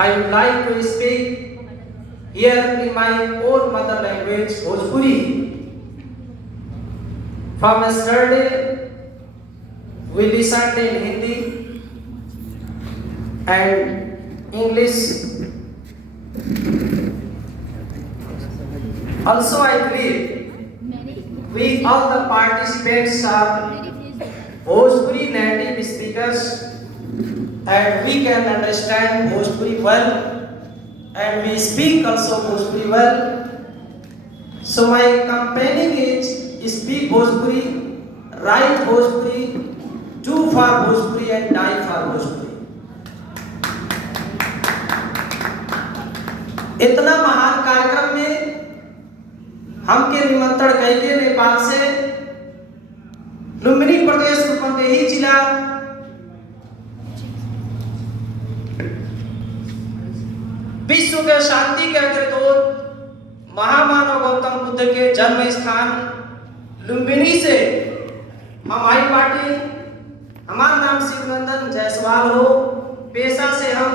I would like to speak here in my own mother language, Bhojpuri. From yesterday, we listened in Hindi and English. Also, I believe we all the participants are Bhojpuri native speakers and we can understand Bhojpuri well and we speak also Bhojpuri well. So my campaigning is speak Bhojpuri, write Bhojpuri, do for Bhojpuri and die for Bhojpuri. इतना महान कार्यक्रम में हमके निमंत्रण करके नेपाल से लुम्बिनी प्रदेश रूपंदेही जिला विश्व के शांति के अग्रदूत महामानव गौतम बुद्ध के जन्म स्थान लुम्बिनी से हमारी पार्टी, हमारा नाम शिवनंदन जायसवाल हो, पेशा से हम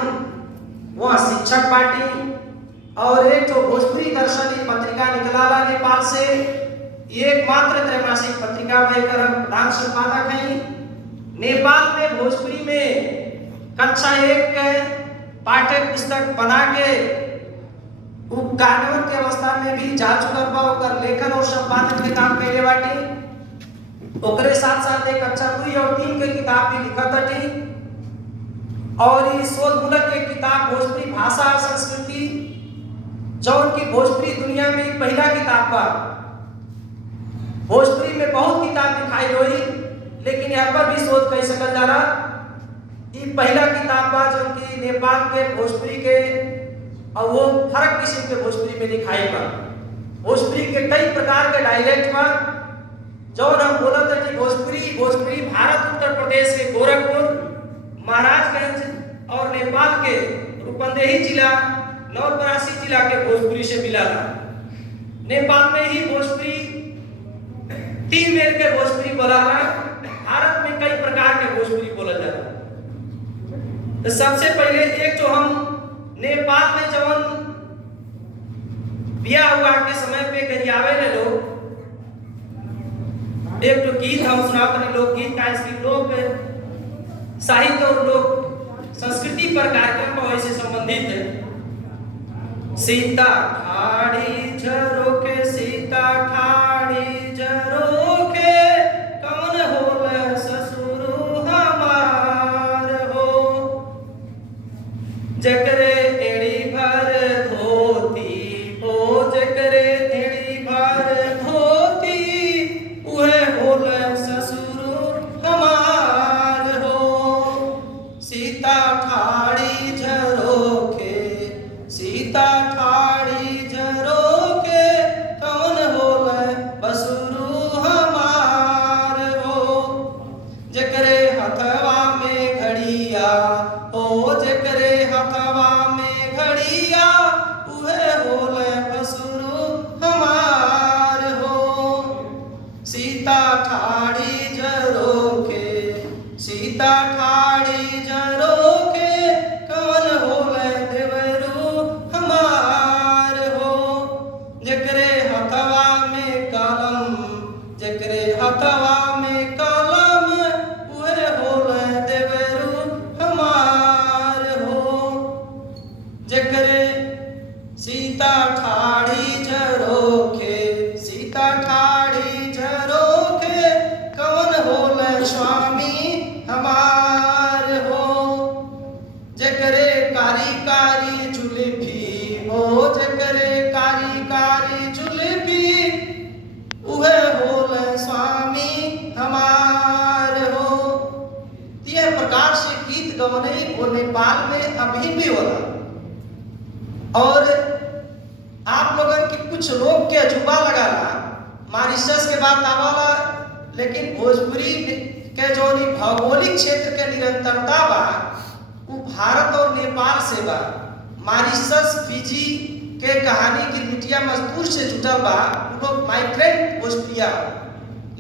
वह शिक्षक पार्टी और एक जो भोजपुरी दर्शन पत्रिका निकला नेपाल से एकमात्र त्रैमासिक पत्रिका लेकर हम प्रधान संपादक हैं। नेपाल में भोजपुरी में कक्षा 1 के पाठ्य पुस्तक बना के कार्यान्वयन के अवस्था में भी जा चुकल बा, ओकर लेखन और संपादन के काम कैले बाटे। ओकरे साथ साथ एक कक्षा 2 और 3 के किताब भी लिखत बाटे और इस शोधमूलक के किताब भोजपुरी भाषा और संस्कृति जौन की भोजपुरी दुनिया में एक पहला किताब बा। भोजपुरी में बहुत किताब लिखाई हुई लेकिन यहाँ पर भी शोध कर सकल जा रहा ये पहला किताब बा जो कि नेपाल के भोजपुरी के और वो फर्क किस्म के भोजपुरी में लिखाई बा। भोजपुरी के कई प्रकार के डायलेक्ट बा जौन हम बोलत है कि भोजपुरी भारत उत्तर प्रदेश के गोरखपुर, महाराजगंज और नेपाल के रूपंदेही जिला, नवलपरासी जिला के भोजपुरी से मिला था। नेपाल में ही भोजपुरी 3 मेल के भोजपुरी बोला रहा, भारत में कई प्रकार के भोजपुरी बोला जाता है। तो सबसे पहले एक जो हम नेपाल में जवन बिया हुआ के समय पे गरियावे ले लोग एक तो गीत हम सुनाते हैं, लोकगीत का इसकी लोक साहित्य और लोक संस्कृति पर कार्यक्रम वैसे संबंधित है। सीता ठाड़ी झरोखे, सीता ठाड़ी झरोखे, कौन होल ससुर हमार हो, जकरे एड़ी भर धोती हो, जकरे एड़ी भर धोती, उहे होल ससुर हमार हो। सीता ठाड़ी झरोखे, सीता ठाड़ी झरोखे, कौन होल बसुरु हमार हो, जकरे हथवा में घड़िया हो, जकरे हथवा में घड़िया, उहे होल बसुरु हमार हो। सीता ठाड़ी झरोखे, सीता ठाड़ी झरोखे, कौन होल देवरू हमार हो, जकरे हथवा में कलम, जकरे हथवा में कलम, उहे होल देवरू हमार हो, जकरे सीता ठाड़ी झरोखे, सीता ठाड़ी झरोखे, कौन होल स्वामी हमार हो, जकरे कारी कारी जुल्फी हो, जकरे कारी कारी जुल्फी, उहे होल स्वामी हमार हो। यह प्रकार से गीत गवनई वो नेपाल में अभी भी होला और आप लोगन की कुछ लोग के अजूबा लगाला, मॉरिशस के बात आवाला, लेकिन भोजपुरी के जो भौगोलिक क्षेत्र के निरंतरता बा वो भारत और नेपाल से बा। मॉरिशस, फिजी के कहानी की मिटिया मजदूर से जुटल बा, वो लोग माइग्रेंट भोजपुरिया,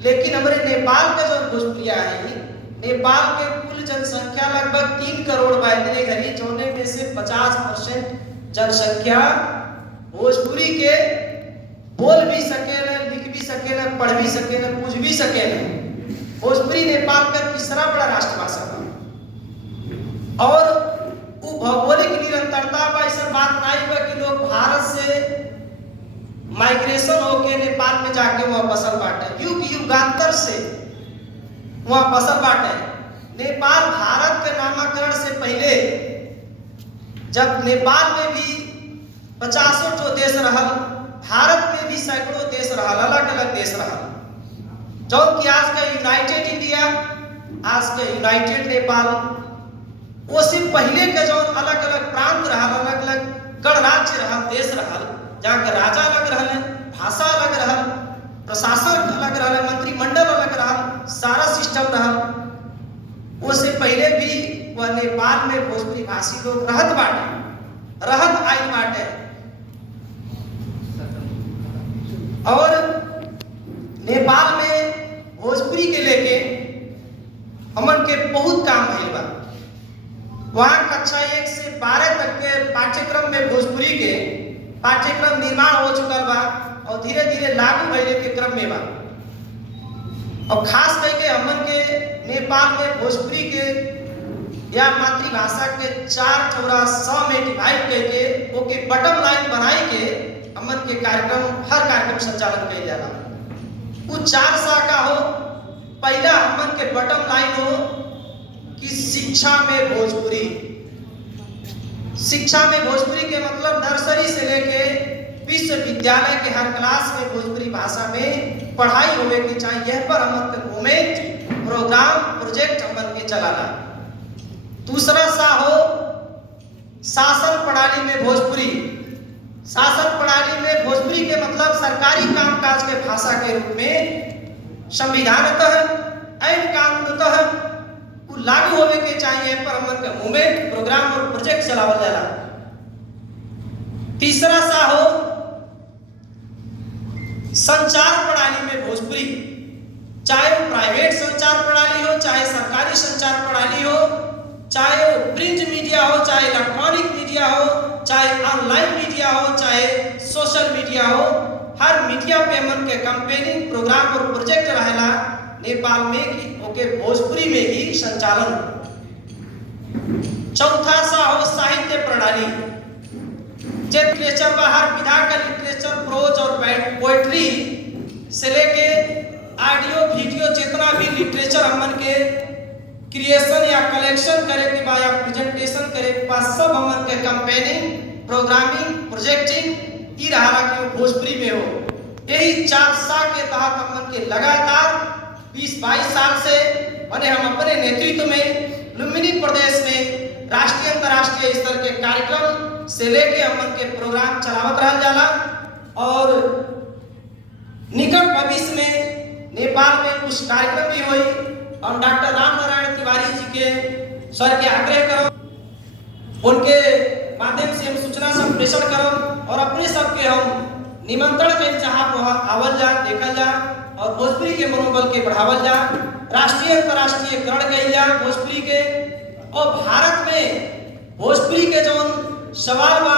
लेकिन हमारे नेपाल के जो भोजपुरिया है, नेपाल के कुल कुल जनसंख्या लगभग 3 करोड़ बैतने घरी, जोने में से 50% जनसंख्या भोजपुरी के बोल भी सकेले, लिख भी सकेले, पढ़ भी सकेले, पूछ भी सकेले। भोजपुरी नेपाल का तीसरा बड़ा राष्ट्रभाषा बा और वो भौगोलिक निरंतरता बा। ऐसा बात नहीं बा कि लोग भारत से माइग्रेशन होके नेपाल में जाके वहाँ बसल बाटे, युग युगांतर से वहाँ बसल बाटे। नेपाल भारत के नामकरण से पहले जब नेपाल में भी 50 देश रहल, भारत में भी सैकड़ों देश रहल, अलग अलग देश रहल। जो कि आज का यूनाइटेड इंडिया, आज के यूनाइटेड नेपाल, उससे पहले के जो अलग अलग प्रांत रहल, अलग अलग गणराज्य रहल, देश रहल, जहाँ के राजा अलग रहल, भाषा अलग रहल, प्रशासन अलग रहल, मंत्रिमंडल अलग रहल, सारा सिस्टम रहल। उससे पहले भी वह नेपाल में भोजपुरी भाषी लोग रहत बाटे, रहत आइल बाटे। और नेपाल में भोजपुरी के लेके हमन के बहुत काम भइल बा। वहाँ कक्षा 1 से 12 तक के पाठ्यक्रम में भोजपुरी के पाठ्यक्रम निर्माण हो चुका बा और धीरे धीरे लागू भइले के क्रम में बा। और खास करके हमन के नेपाल में भोजपुरी के या मातृभाषा के 4 ठोरा 100 में डिवाइड करके ओके बटम लाइन बनाई के हमन के कार्यक्रम, हर कार्यक्रम संचालन किया जाला। वो 4 सा का हो, पहला हमन के बटम लाइन हो कि शिक्षा में भोजपुरी। शिक्षा में भोजपुरी के मतलब नर्सरी से लेके विश्वविद्यालय के हर क्लास में भोजपुरी भाषा में पढ़ाई होवे की चाहिए। यह पर हमन के मूवमेंट, प्रोग्राम, प्रोजेक्ट हमन के चलाना। दूसरा सा हो शासन प्रणाली में भोजपुरी। शासन प्रणाली में भोजपुरी के मतलब सरकारी कामकाज के भाषा के रूप में संविधानतः एवं कानूनतः लागू होवे के चाहिए। पर हमन के मूवमेंट, प्रोग्राम और प्रोजेक्ट चलावल जाला। तीसरा सा हो संचार प्रणाली में भोजपुरी, चाहे वो प्राइवेट संचार प्रणाली हो, चाहे सरकारी संचार प्रणाली हो, चाहे वो प्रिंट मीडिया हो, चाहे इलेक्ट्रॉनिक मीडिया हो, चाहे ऑनलाइन मीडिया हो, चाहे सोशल मीडिया हो, हर मीडिया पे हमन के कैंपेनिंग, प्रोग्राम और प्रोजेक्ट रहेला नेपाल में कि ओके भोजपुरी में ही संचालन। चौथा सा हो साहित्य प्रणाली, जे लिटरेचर बाहर विधा का लिटरेचर, प्रोज और पोएट्री से लेके ऑडियो वीडियो जितना भी लिटरेचर हमन के क्रिएशन या कलेक्शन करे के बा या प्रेजेंटेशन करे के बा, सब हमन के कैंपेनिंग, प्रोग्रामिंग, प्रोजेक्टिंग ई रहा कि भोजपुरी में हो। यही 4 सा के तहत हमन के लगातार 20-22 साल से बने हम अपने नेतृत्व में लुम्बिनी प्रदेश में राष्ट्रीय अंतर्राष्ट्रीय स्तर के कार्यक्रम से लेके हमन के प्रोग्राम चलावत रहल जाला। और निकट भविष्य में नेपाल में कुछ कार्यक्रम भी हुई और डॉक्टर राम नारायण तिवारी जी के सर के आग्रह करो, उनके माध्यम से हम सूचना संप्रेषण करो और अपने सबके हम निमंत्रण के चाहत वहाँ आवल जा, देखल जा और भोजपुरी के मनोबल के बढ़ावल जा, राष्ट्रीय अंतर्राष्ट्रीय करण कइल जा भोजपुरी के। और भारत में भोजपुरी के जो सवाल बा,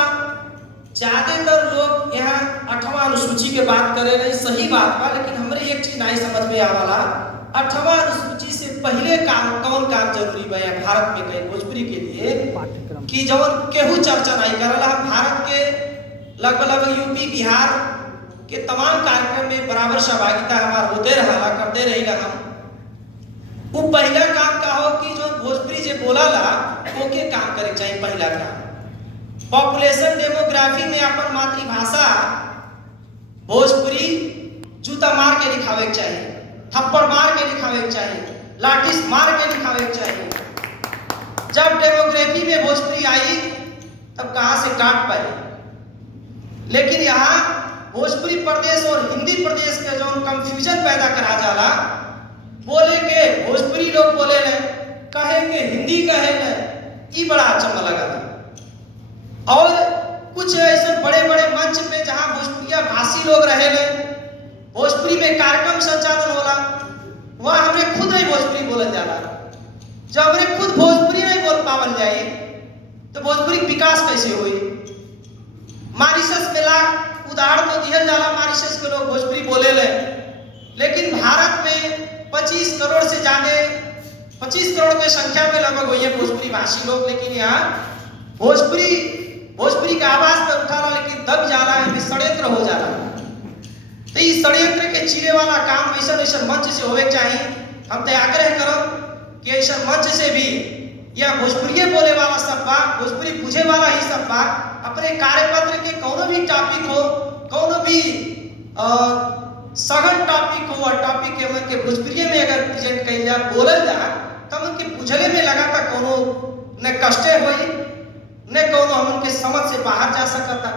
ज्यादातर लोग यहाँ 8वां अनुसूची के बात करे नहीं, सही बात बा, लेकिन हमरे एक चीज नहीं समझ में आवाला, 8वां अनुसूची से पहले कौन काम जरूरी बा भारत में कहीं भोजपुरी के लिए कि जवन केहू चर्चा नहीं करला। भारत के लगभग यूपी, बिहार के तमाम कार्यक्रम में बराबर सहभागिता हमार होते रहा, करते रहिला हम। वो पहला काम का हो कि जो भोजपुरी जे बोलाला ओके काम करे चाहिए। पहला काम पॉपुलेशन डेमोग्राफी में अपन मातृभाषा भोजपुरी जूता मार के दिखावे के चाहिए, थप्पड़ मार के दिखावे के चाहिए, लाठी मार के दिखावे के चाहिए। जब डेमोग्राफी में भोजपुरी आई तब कहां से काट पाए। लेकिन यहाँ भोजपुरी प्रदेश और हिंदी प्रदेश के जो कंफ्यूजन पैदा करा जाला, बोले के भोजपुरी लोग बोले ले, कहे के हिंदी कहे ले, ई बड़ा अचंभा लगा। और कुछ ऐसे बड़े बड़े मंच पे जहां भोजपुरिया भाषी लोग रहे ले, भोजपुरी में कार्यक्रम संचालन होला, वहां हमने खुद ही भोजपुरी बोलल जाला। जब हमरे खुद भोजपुरी में बोल पावल जाए तो भोजपुरी विकास कैसे हुई। मॉरिशस में लाख उदाहरण तो दिहल जाला, मॉरिशस के लोग भोजपुरी बोले ले, लेकिन भारत में 25 करोड़ से ज्यादा 25 करोड़ की संख्या में लगभग हुई है भोजपुरी भाषी लोग, लेकिन यहाँ भोजपुरी का आवाज पे उठा रहा लेकिन दब जा रहा है, षड्यंत्र हो जा रहा है। तो इस षड्यंत्र के चिरे वाला काम ऐसा ऐसा मंच से होवे चाहिए। हम तो आग्रह करब कि ऐसा मंच से भी या भोजपुरी बोले वाला सब बा, भोजपुरी बुझे वाला ही सब बा, अपने कार्यपत्र के कोनो भी टॉपिक हो, कोनो भी सघन टॉपिक हो, टॉपिक के मन के भोजपुरी में अगर प्रेजेंट कइल जा बोलल जा तब उनके बुझले में लगा था कोनो न कष्टे होई न कोनो हमन के समझ से बाहर जा सकता,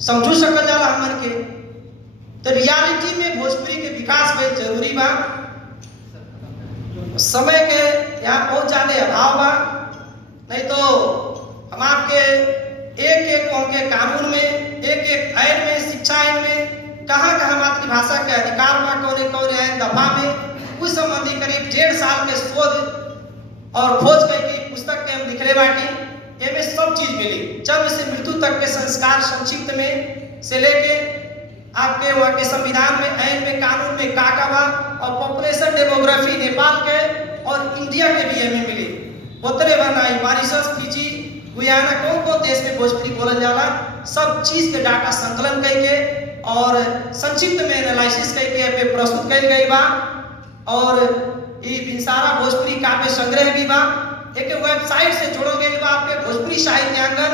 समझू सकल जाला हमन के। तो रियलिटी में भोजपुरी के विकास बहुत जरूरी बा। समय के यहाँ बहुत ज्यादा अभाव बा, नहीं तो हम आपके एक के कानून में, एक आइन में, शिक्षा आइन में कहाँ कहाँ मातृभाषा के अधिकार बा, कौन आइन दफा में उस संबंधी करीब 1.5 साल के शोध और खोज करके पुस्तक के हम लिखले बाटी। एमे सब चीज मिली, जन्म से मृत्यु तक के संस्कार संक्षिप्त में से लेके आपके वहाँ के संविधान में, आइन में, कानून में का बा, और पॉपुलेशन डेमोग्राफी नेपाल के और इंडिया के भी एमे मिली। उतरे बनाई मॉरिशस, फिजी, गुयाना कौन देश में भोजपुरी बोलल जाला, सब चीज के डाटा संकलन करके और संक्षिप्त में एनालिसिस करके पे प्रस्तुत कइल गई बा। और ये बिनसारा भोजपुरी काव्य संग्रह भी बा, एक वेबसाइट से जोड़ल गई बा आपके भोजपुरी साहित्य आंगन,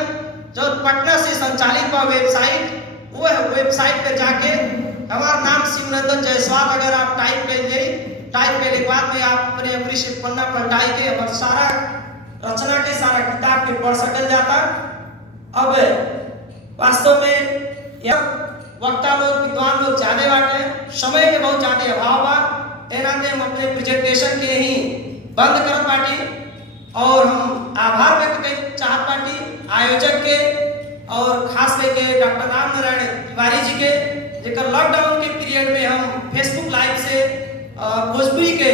जो पटना से संचालित बा वेबसाइट। वो वेबसाइट पर जाके हमारा नाम शिवनंदन जायसवाल अगर आप टाइप कर दे, टाइप करने के बाद में आप अपने अंगुली से पन्ना पलटाई के हमारे सारा रचना के सारा किताब के पढ़ सकल जाता। अब वास्तव में यह वक्ता लोग, विद्वान लोग जाने बाटे, समय के बहुत ज्यादा अभाव बा, तेना ने हम अपने प्रेजेंटेशन के ही बंद करत बाटी। और हम आभार व्यक्त कर चाहत बाटी आयोजक के और खास करके डॉक्टर राम नारायण तिवारी जी के, जेकर लॉकडाउन के पीरियड में हम फेसबुक लाइव से भोजपुरी के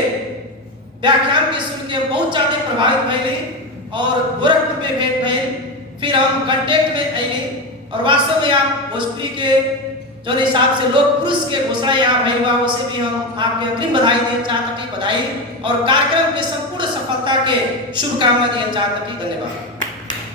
व्याख्यान के सुन के बहुत ज्यादा प्रभावित भइली और गोरखपुर में भेंट भइल, फिर हम कांटेक्ट में आइली और वास्तव में आप भोजपुरी के जो हिसाब से लोक पुरुष के घोषणा यहाँ भइल बा, उसे भी हम आपके अग्रिम बधाई देना चाहते, बधाई और कार्यक्रम के संपूर्ण सफलता के शुभकामना देना चाहते। धन्यवाद।